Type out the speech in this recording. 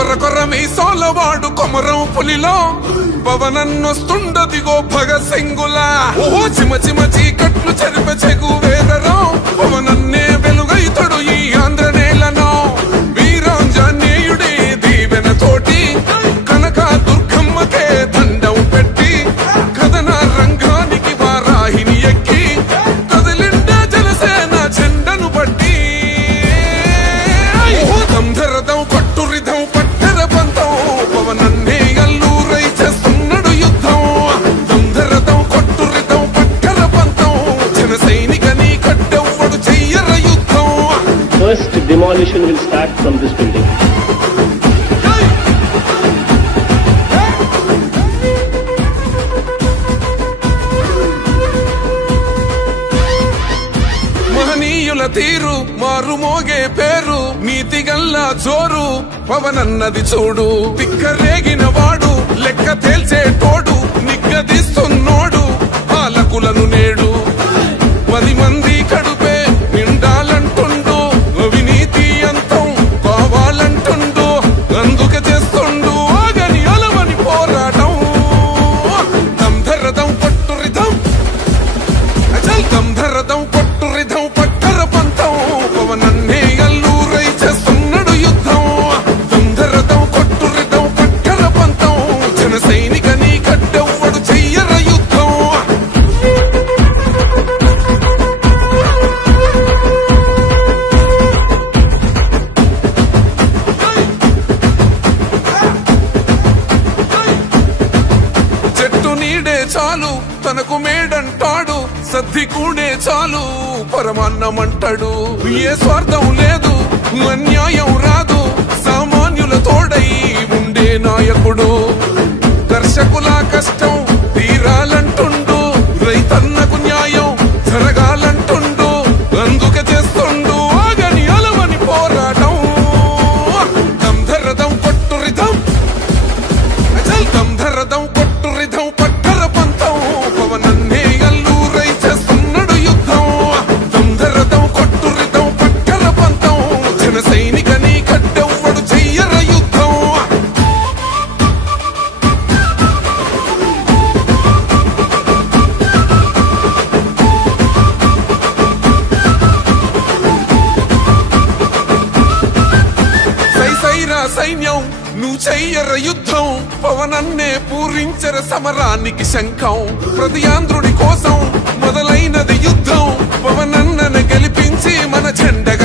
కొర్ర కొర్ర మీ సోలవాడు కొమరం పులిలో పవనన్నొస్తుండదిగో భగత్ సింగులా ఓ చిమ చిమ చీకట్లు చెరిపే చెగు వేదరో పవనన్నే వెలుగైతడు ఈ ఆంధ్ర నేలను వీరాంజనేయుడి దీవెన తోటి కనక దుర్గమ్మకే దండం పెట్టి కథన రంగానికి వారాహిని ఎక్కి కదిలిండ జనసేన జెండను పట్టి దంధరదం కొట్టు రిధం పట్టర పంతం పవనన్నే అల్లూరై చేస్తున్నాడు యుద్ధం దంధరదం కొట్టు రిధం పట్టర పంతం జన సైనికని కట్టెవ్వడు చెయ్యర యుద్ధం. First demolition will start from this building. మహనీయుల తీరు మారు మోగే పేరు నీతిగల్లా జోరు పవనన్నది చూడు తిక్కరేగిన వాడు లెక్క తేల్చేటోడు నిగ్గదీస్తున్నోడు పాలకులను నేడు 10 మంది కడుపే నిండాలంటుండు అవినీతి అంతం కావాలంటుండు అందుకే చేస్తుండు ఆగని అలవని పోరాటం దంధరదం కొట్టు రిధం అచల్ దంధరదం కొట్టు రిధం పట్టర పంతం పవనన్నే అల్లూరై చేస్తున్నాడు యుద్ధం దంధరదం కొట్టు రిధం పట్టర పంతం జన సైనికని కట్టెవ్వడు చెయ్యర యుద్ధం. చెట్టు నీడే చాలు తనకు మేడంటాడు సద్ది కూడే చాలు పరమాన్నమంటాడు ఏ స్వార్థం లేదు అన్యాయం రాదు సామాన్యుల తోడై ఉండే నాయకుడు దర్శకుల కష్టం తీరాలంటుండు రైతన్నకు న్యాయం జరగాలంటుండు అందుకే చేస్తుండు ఆగని అలవని పోరాటం దంధరదం కొట్టు రిధం అచల్ దంధరదం కొట్టు రిధం పట్టర పంతం పవనన్నే అల్లూరై చేస్తున్నాడు యుద్ధం దంధరదం కొట్టు రిధం పట్టర పంతం జన సైనికని కట్టెవ్వడు చెయ్యర యుద్ధం. సైసైరా సైన్యం నువ్వు చెయ్యర యుద్ధం పవనన్నే పూరించర సమరానికి శంఖం ప్రతి ఆంధ్రుడి కోసం మొదలైనది యుద్ధం పవనన్నను గెలిపించి మన జెండగ